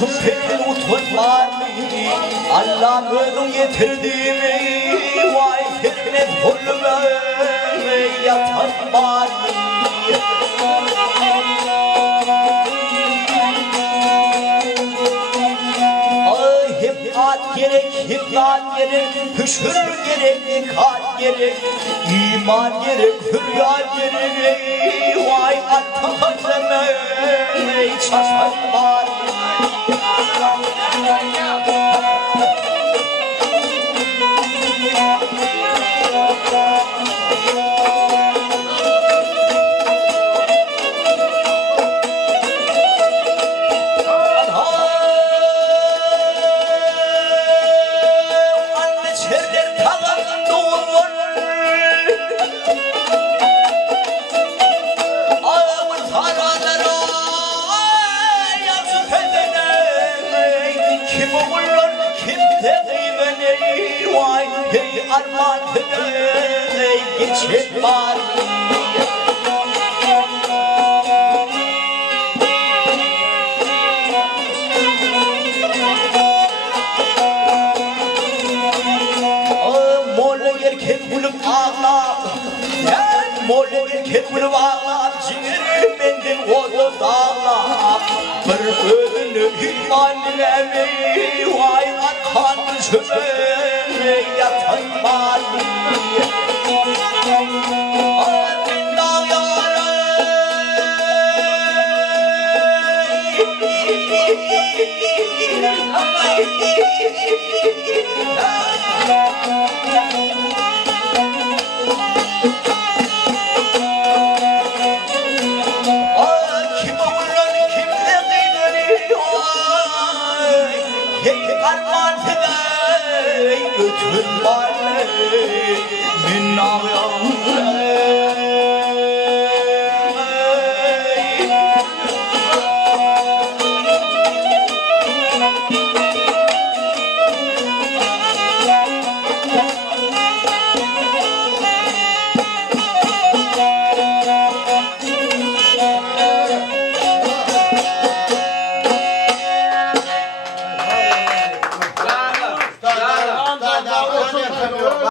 şüphenin utanmaz Allah'ın getirdiğimi vay fitne zulme yatanmaz Himmat gerek, himmat gerek, hüşür gerek, ikat gerek, iman gerek, hürriyat gerek, vay attamazeme, şaşırmaz. Arman geçit var Molla erkek bulup ağlar Molla erkek bulup ağlar Ciğerim benden oldu dağlar Bir ödünü iman dilemeyi Vay arkan düşüme yatan var Ardından Kim vuran kimle kıymıyor Arman bütün varlığı minnağım